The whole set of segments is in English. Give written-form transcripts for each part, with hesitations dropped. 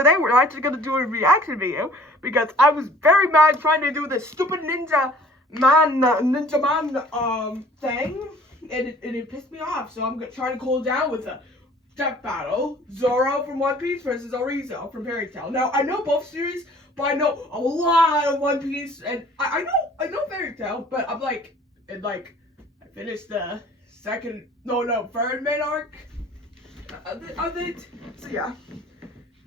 Today we're actually gonna do a reaction video because I was very mad trying to do this stupid ninja man thing, and it pissed me off. So I'm gonna try to cool down with a death battle: Zoro from One Piece versus Eriza from Fairy Tail. Now I know both series, but I know a lot of One Piece, and I know Fairy Tail, but I'm like, I finished the third main arc of it. So yeah.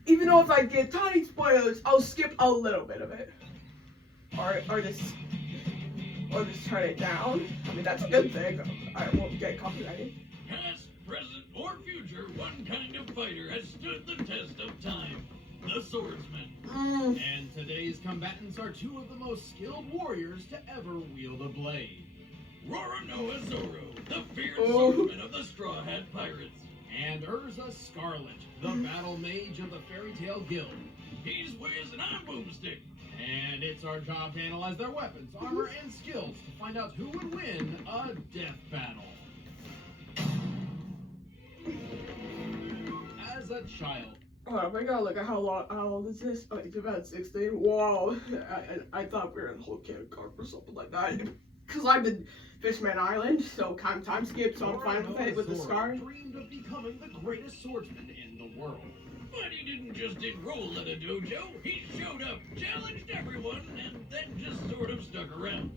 Even though if I get tiny spoilers, I'll skip a little bit of it. Or just turn it down. I mean, that's a good thing. I won't get copyrighted. Past, present, or future, one kind of fighter has stood the test of time. The swordsman. And today's combatants are two of the most skilled warriors to ever wield a blade. Roronoa Zoro, the feared swordsman of the Straw Hat Pirates. And Erza Scarlet, the battle mage of the Fairy Tail Guild. He's Wiz and I'm Boomstick. And it's our job to analyze their weapons, armor, and skills to find out who would win a death battle. As a child. Oh my god, look at how old is this? Oh, it's about 16. Whoa. I thought we were in the whole kindergarten or something like that. Because I'm in Fishman Island, so time skip, so I'm fine with it with the scar. Dreamed of becoming the greatest swordsman in the world. But he didn't just enroll at a dojo, he showed up, challenged everyone, and then just sort of stuck around.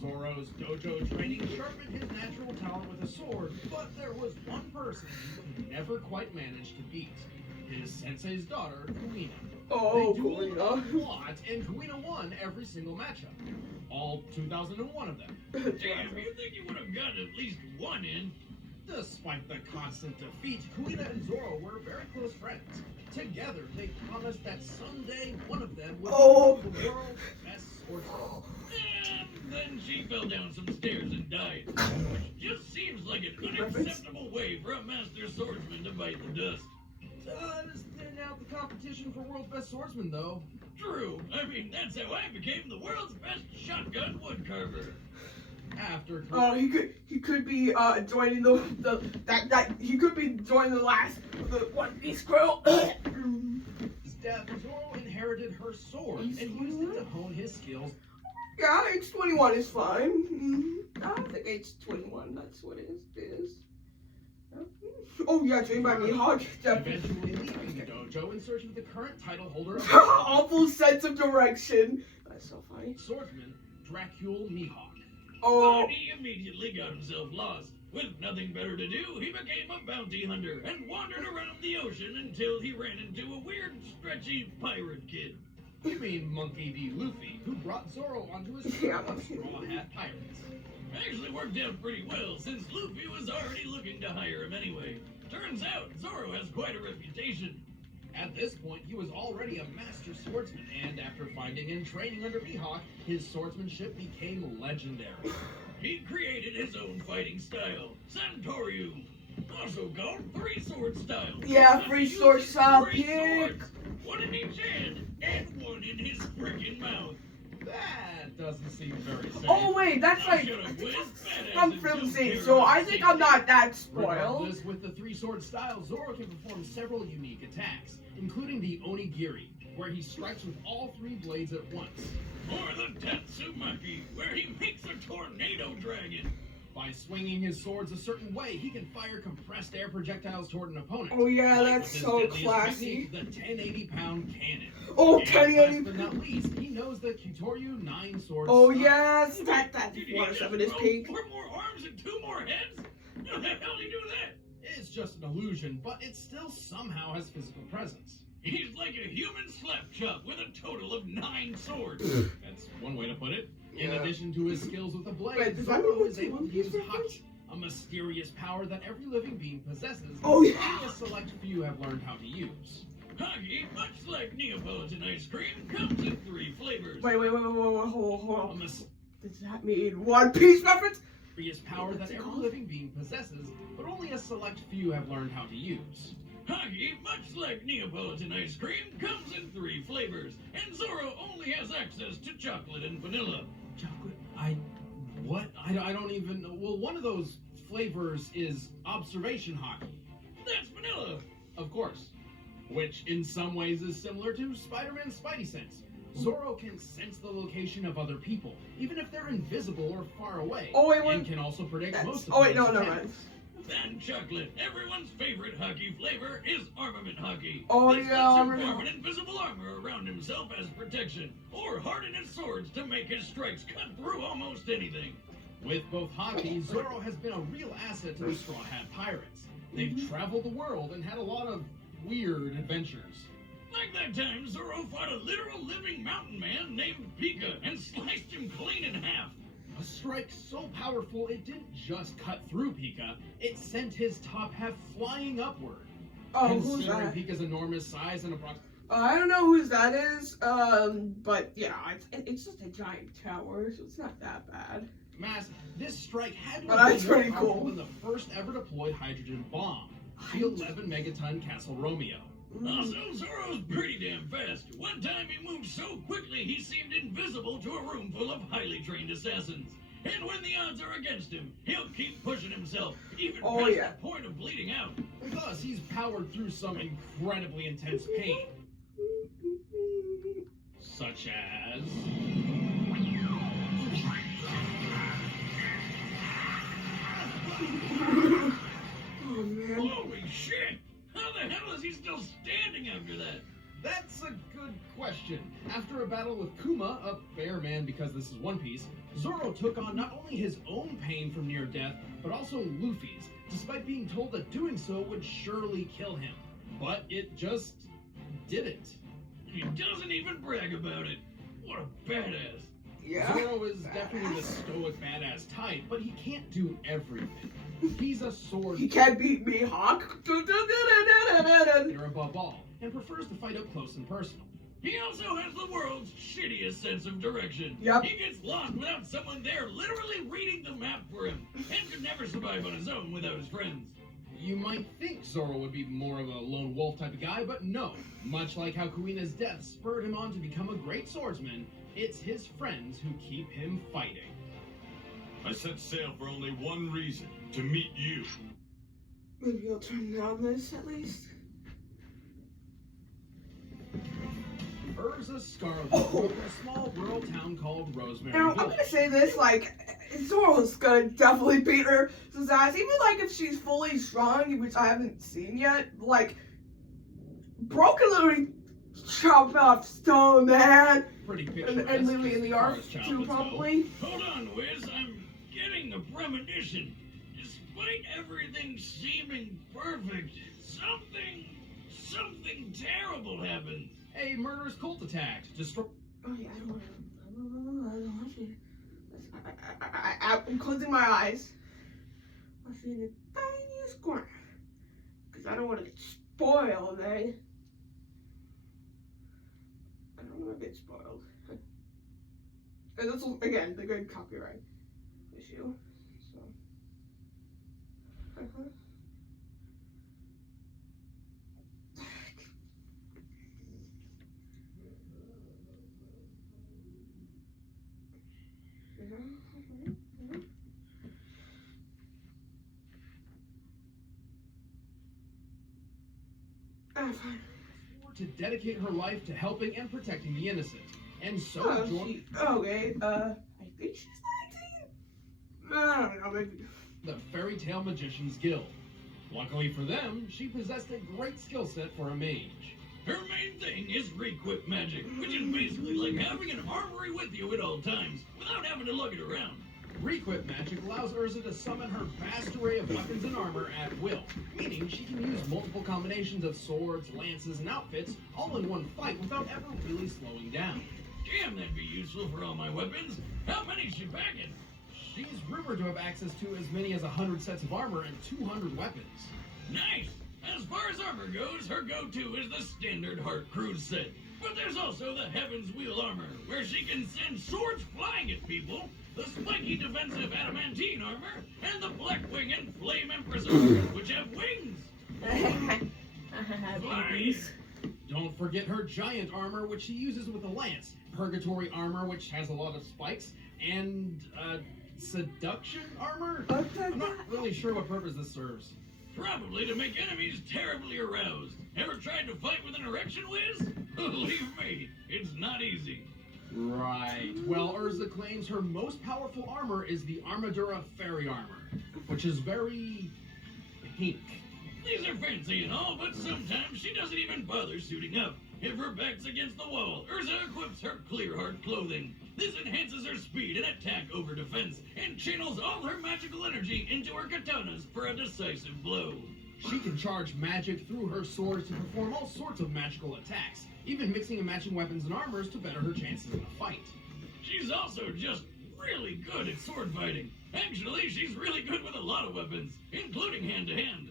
Zoro's dojo training sharpened his natural talent with a sword, but there was one person he never quite managed to beat. His sensei's daughter, Kuina. Oh, they dueled Kuina. a lot, and Kuina won every single matchup. All 2,001 of them. Damn, you think you would have gotten at least one in? Despite the constant defeat, Kuina and Zoro were very close friends. Together, they promised that someday one of them would become the world's best swordsman. And then she fell down some stairs and died. Which just seems like an unacceptable way for a master swordsman to bite the dust. Does thin out the competition for world's best swordsman, though. True. I mean, that's how I became the world's best shotgun woodcarver. After he could be joining he could be joining the One Piece crew. his death, Zoro inherited her sword and used it to hone his skills. Yeah, age 21 is fine. I think age 21, that's what it is. Oh yeah, trained by Mihawk. Eventually leaving the dojo in search of the current title holder of awful sense of direction. That's so funny. swordsman, Dracule Mihawk. Oh. But he immediately got himself lost. With nothing better to do, he became a bounty hunter and wandered around the ocean until he ran into a weird, stretchy pirate kid. You mean Monkey D. Luffy, who brought Zoro onto his ship of Straw Hat Pirates. Actually worked out pretty well, since Luffy was already looking to hire him anyway. Turns out, Zoro has quite a reputation. At this point, he was already a master swordsman, and after finding and training under Mihawk, his swordsmanship became legendary. He created his own fighting style, Santoryu, also called Three Sword Style. Yeah, Three Sword Style, Three pick. swords, one in each hand, and one in his freaking mouth. That doesn't seem very safe. Oh wait, that's like from film scene, so I think I'm not that spoiled. Regardless, with the three-sword style, Zoro can perform several unique attacks, including the Onigiri, where he strikes with all three blades at once. Or the Tatsumaki, where he makes a tornado dragon. By swinging his swords a certain way, he can fire compressed air projectals toward an opponent. Oh yeah, Like that's with his so deadliest classy. technique, the 1080-pound cannon. Oh, And 1080. last but not least, he knows the Kitoryu 9-sword Oh style. yes, that's Did he one just of his grow peak. 4 more arms and 2 more heads? How the hell did he do that? It's just an illusion, but it still somehow has physical presence. He's like a human slap chop with a total of 9 swords. That's one way to put it. In Yeah. addition to his skills with the blade, Wait, does that Zoro mean is it's able One to Piece use reference? Haki, a mysterious power that every living being possesses, Oh, but yeah. only a select few have learned how to use. Hagi, much like Neapolitan ice cream, comes in 3 flavors. Wait, hold A on. Does that mean One Piece reference? mysterious power What's that it every called? living being possesses, but only a select few have learned how to use. Hagi, much like Neapolitan ice cream, comes in 3 flavors, and Zoro only has access to chocolate and vanilla. Chocolate? I don't even know. Well, one of those flavors is observation hockey. That's vanilla. Of course. which in some ways is similar to Spider-Man's Spidey sense. Zoro can sense the location of other people, even if they're invisible or far away, and can also predict most of no, attacks. Then chocolate. Everyone's favorite hockey flavor is armament hockey. Oh, this yeah, lets him form an invisible armor around himself as protection, or harden his swords to make his strikes cut through almost anything. With both hockey, Zoro has been a real asset to the Straw Hat Pirates. They've traveled the world and had a lot of weird adventures. Like that time Zoro fought a literal living mountain man named Pika and sliced him clean in half. A strike so powerful it didn't just cut through Pika, it sent his top half flying upward. Oh, who's Considering that? Pika's enormous size and approximately... I don't know who that is, but yeah, it's just a giant tower, so it's not that bad. Mass, this strike had to But have that's been more pretty powerful cool. than the first ever deployed hydrogen bomb, the 11 megaton Castle Romeo. Also, Zoro's pretty damn fast. One time he moved so quickly he seemed invisible to a room full of highly trained assassins. And when the odds are against him, he'll keep pushing himself, even past the point of bleeding out. Thus, he's powered through some incredibly intense pain. Such as... Oh, man. Holy shit! How the hell is he still standing after that? That's a good question. After a battle with Kuma, a bear man because this is One Piece, Zoro took on not only his own pain from near death, but also Luffy's, despite being told that doing so would surely kill him. But it just didn't. He doesn't even brag about it. What a badass. Yeah. Zoro is definitely the stoic badass type, but he can't do everything. He's a sword He can't beat me, Hawk. fighter above all, and prefers to fight up close and personal. He also has the world's shittiest sense of direction. Yep. He gets lost without someone there literally reading the map for him, and could never survive on his own without his friends. You might think Zoro would be more of a lone wolf type of guy, but no. Much like how Kuina's death spurred him on to become a great swordsman, it's his friends who keep him fighting. I set sail for only one reason, to meet you. Maybe I'll turn down this at least. Erza Scarlet grew up in a small rural town called Rosemary Now, I'm Village. gonna say this, like, Zoro's gonna definitely beat her ass, even, like, if she's fully strong, which I haven't seen yet, like, Bro can literally chop off stone, man! Pretty And literally in the arcs, too, probably. Hold on, Wiz. I'm getting a premonition. Despite everything seeming perfect, something terrible happens. A murderous cult attacked. Oh yeah, I don't want to. I'm closing my eyes. I'm seeing the tiniest corner. Because I don't want to get spoiled, eh? I don't want to get spoiled. And this is, again, the good copyright issue. So. Fine. To dedicate her life to helping and protecting the innocent. And so joined Okay, I think she's 19? I don't know, maybe. the Fairy Tale Magicians Guild. Luckily for them, she possessed a great skill set for a mage. Her main thing is requip magic, which is basically like having an armory with you at all times, without having to lug it around. Requip magic allows Erza to summon her vast array of weapons and armor at will, meaning she can use multiple combinations of swords, lances, and outfits all in one fight without ever really slowing down. Damn, that'd be useful for all my weapons. How many's she packing? She's rumored to have access to as many as 100 sets of armor and 200 weapons. Nice! As far as armor goes, her go-to is the standard Heart Cruise set. But there's also the Heaven's Wheel armor, where she can send swords flying at people, the spiky defensive adamantine armor, and the Blackwing and Flame Empress armor, which have wings. Flying. Don't forget her giant armor, which she uses with a lance, purgatory armor, which has a lot of spikes, and seduction armor? I'm not really sure what purpose this serves. Probably to make enemies terribly aroused. Ever tried to fight with an erection, Wiz? Believe me, it's not easy. Right. Well, Erza claims her most powerful armor is the Armadura Fairy Armor, which is very pink. These are fancy and all, but sometimes she doesn't even bother suiting up. If her back's against the wall, Erza equips her clear heart clothing. This enhances her speed and attack over defense, and channels all her magical energy into her katanas for a decisive blow. She can charge magic through her swords to perform all sorts of magical attacks, even mixing and matching weapons and armors to better her chances in a fight. She's also just really good at sword fighting. Actually, she's really good with a lot of weapons, including hand-to-hand.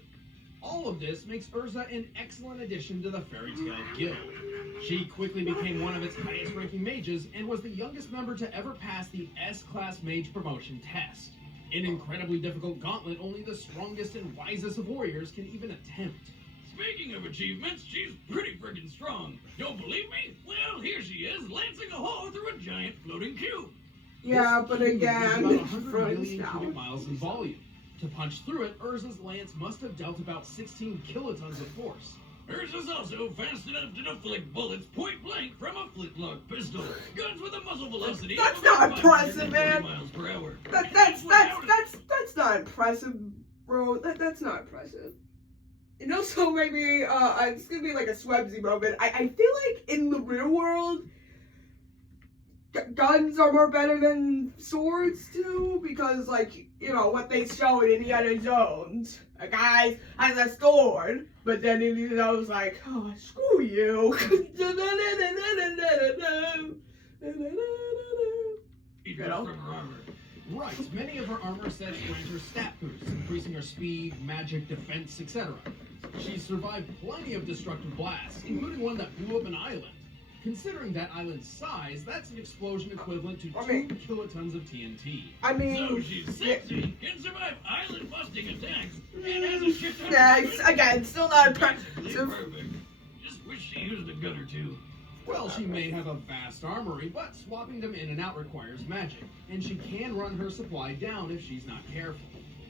All of this makes Erza an excellent addition to the Fairy Tail Guild. She quickly became one of its highest-ranking mages and was the youngest member to ever pass the S-Class Mage promotion test. An incredibly difficult gauntlet only the strongest and wisest of warriors can even attempt. Speaking of achievements, she's pretty friggin' strong. Don't believe me? Well, here she is, lancing a hole through a giant floating cube. Yeah, This but cube is again, about 100 froze million down. cubic miles in volume. To punch through it, Urza's lance must have dealt about 16 kilotons of force. Hers is also fast enough to deflect bullets point blank from a flintlock pistol. Guns with a muzzle velocity That's of not about impressive, 540 man. miles per hour. That's not impressive, bro. That's not impressive. It also made me, it's gonna be like a Swebsy moment. I feel like in the real world, guns are more better than swords too, because like, you know, what they show in Indiana Jones. A guy has a sword, but then he was like, oh, screw you. He You know? from her armor. Right, many of her armor sets grant her stat boosts, increasing her speed, magic, defense, etc. She survived plenty of destructive blasts, including one that blew up an island. Considering that island's size, that's an explosion equivalent to 2 kilotons of TNT. I So mean, she's sexy, can survive island-busting attacks, and has a shit ton of yeah, weapons. again, still not Basically impressive. perfect. Just wish she used a gun or two. Well, she may have a vast armory, but swapping them in and out requires magic, and she can run her supply down if she's not careful.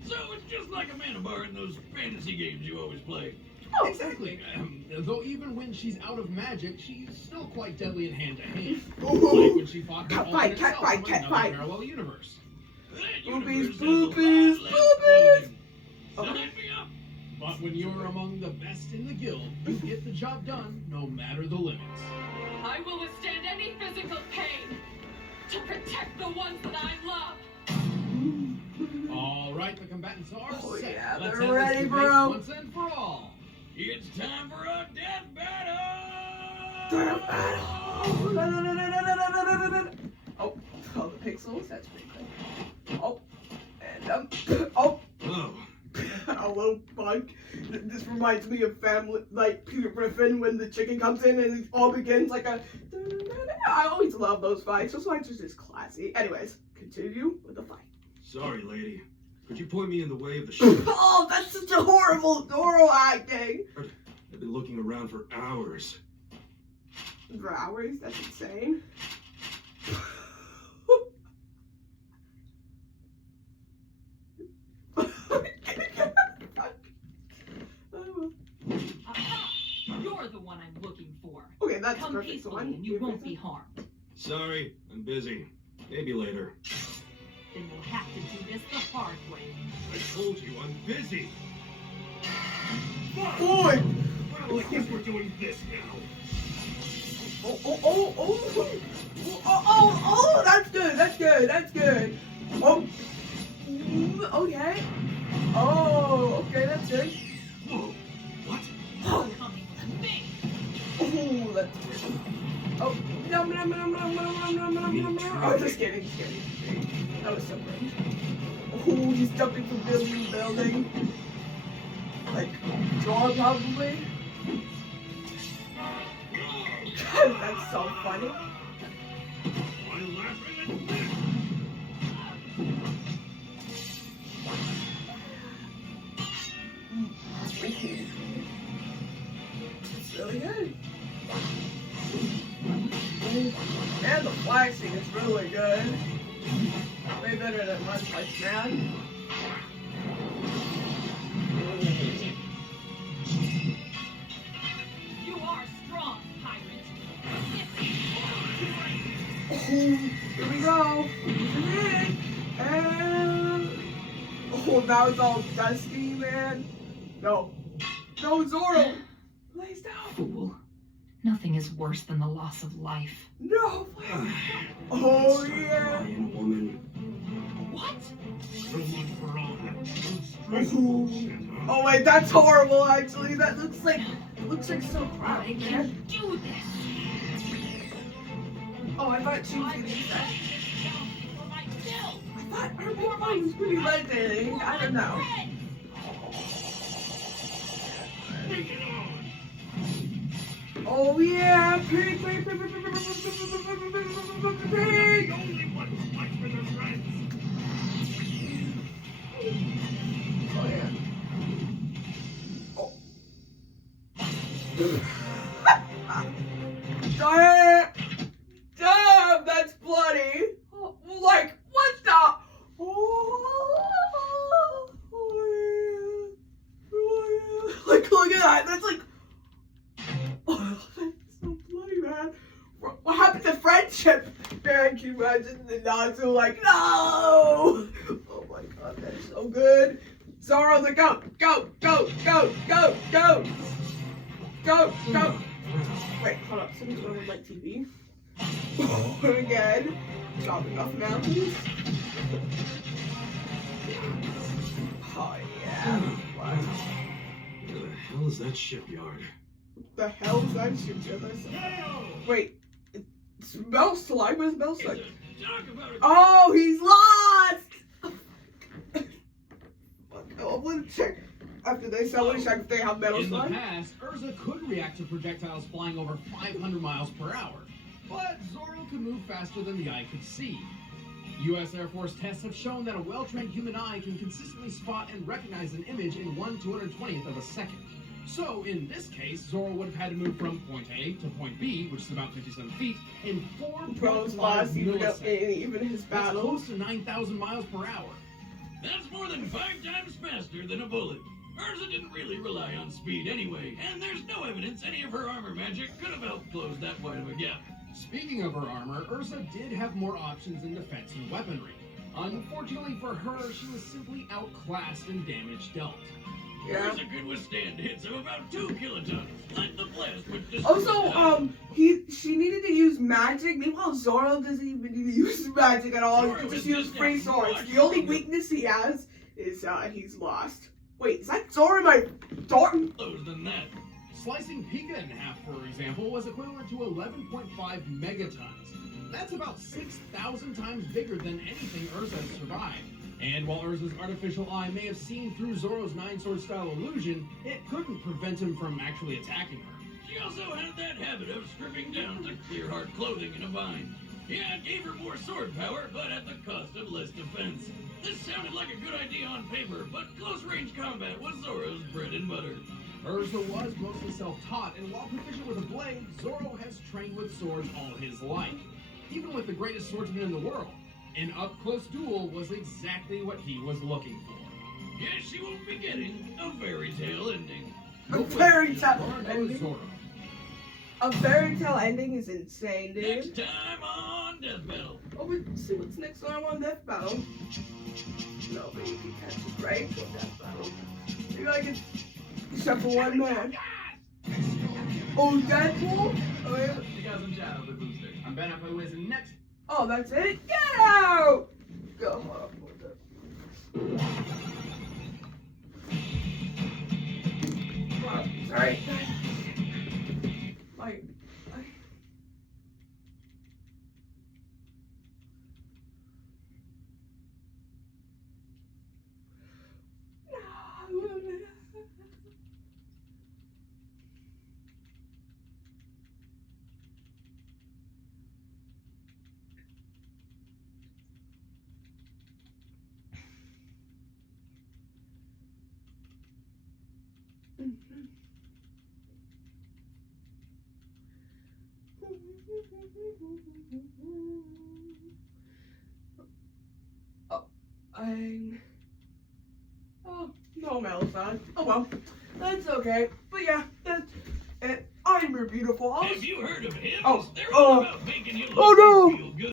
So it's just like a mana bar in those fantasy games you always play. Oh, Exactly. Though even when she's out of magic, she's still quite deadly in hand-to-hand. Ooh. Like when she fought her Cat alternate fight, cat self fight, from cat another fight. parallel universe. That Boobies, universe has a boobies, lot less boobies. clothing. Sign me up. But when you're among the best in the guild, you get the job done, no matter the limits. I will withstand any physical pain to protect the ones that I love. All right, the combatants are Oh, set. yeah, Let's they're end ready, this debate bro. once and for all. It's time for a death battle! Oh, the pixels, that's pretty good. Oh, and oh, Oh, hello, bug. This reminds me of Family, like Peter Griffin when the chicken comes in and it all begins like a. I always love those fights. Those fights are just classy. Anyways, continue with the fight. sorry, lady. Could you point me in the way of the ship? Oh, that's such a horrible Zoro acting. I've been looking around for hours. For hours? That's insane. Aha! You're the one I'm looking for. Okay, that's the Come perfect peacefully one. and you won't be harmed. Sorry, I'm busy. Maybe later. Then you'll have to do this the hard way. I told you I'm busy. Boy! Well, I guess we're doing this now. Oh, that's good, that's good, that's good. Oh, okay. Oh, okay, that's good. Whoa, what? Oh, Coming with me. that's good. Oh, nom, nom, nom, nom, nom, nom, nom, nom, nom, nom. Oh, just kidding, just kidding. That was so great. Oh, he's jumping from building to building. Like, Jaw probably. That's so funny. Why laughing at this? It's really good. And the flashing is really good. Way better than One Punch Man. here we go. And oh, now it's all dusty, man. No, Zoro, lays down. Fool. Nothing is worse than the loss of life. No, oh yeah. Woman. What? Someone for all that Oh wait, that's horrible. Actually, that looks like so crap. I can do this. Oh, I thought she was gonna do that. I thought her big body was pretty legendary. I don't know. Oh yeah, pig. Oh yeah. Oh. Damn, that's bloody. Like, what the? Like, look at that. That's like, oh, that's so bloody, man. What happened to friendship? Man, can you imagine the Natsu like, no? Oh my god, that's so good. Zoro, the goat. Go. Wait, hold up. Somebody's on my TV. Oh, again. Chopping off mountains. Oh, yeah. What? Where the hell is that shipyard? The hell is that shipyard? Wait. It smells like. What does it smell like? Oh, he's lost! I want to check. After this, I want to check if they have metal In the slime. past, Erza could react to projectiles flying over 500 miles per hour, but Zoro could move faster than the eye could see. U.S. Air Force tests have shown that a well-trained human eye can consistently spot and recognize an image in 1/220th of a second. So, in this case, Zoro would have had to move from point A to point B, which is about 57 feet, in 4.5 lost milliseconds. even his That's battle. close to 9,000 miles per hour. That's more than 5 times faster than a bullet. Erza didn't really rely on speed anyway, and there's no evidence any of her armor magic could have helped close that wide of a gap. Speaking of her armor, Erza did have more options in defense and weaponry. Unfortunately for her, she was simply outclassed and damage dealt. Yeah. Erza could withstand hits of about 2 kilotons, like the blast which destroyed Also, she needed to use magic. Meanwhile, Zoro doesn't even need to use magic at all. He can just use free swords. The only weakness he has is he's lost. Wait, is that Zoro my daughter? closer than that. Slicing Pika in half, for example, was equivalent to 11.5 megatons. That's about 6,000 times bigger than anything Erza has survived. And while Erza's artificial eye may have seen through Zoro's nine-sword style illusion, it couldn't prevent him from actually attacking her. She also had that habit of stripping down to clear heart clothing in a bind. Yeah, it gave her more sword power, but at the cost of less defense. This sounded like a good idea on paper, but close-range combat was Zoro's bread and butter. Erza was mostly self-taught, and while proficient with a blade, Zoro has trained with swords all his life. Even with the greatest swordsman in the world, an up-close duel was exactly what he was looking for. Yes, she won't be getting a fairy tale ending. A fairy tale Zoro knows ending? Zoro. A fairy tale ending is insane, dude. Next time on Death Battle. Oh, let's see what's next on One Death Battle. Nobody can catch a break with Death Battle. Maybe I can, except for one man. Oh, Deadpool? Oh, yeah. You guys, I'm Chad, the booster. I'm Ben up with next. Oh, that's it? Get out! Go, hold up, Oh, sorry. Oh, no Melisande. Oh well, that's okay. But yeah, that's it. I'm beautiful. Have you heard of him? Oh, They're all about making you look oh no! real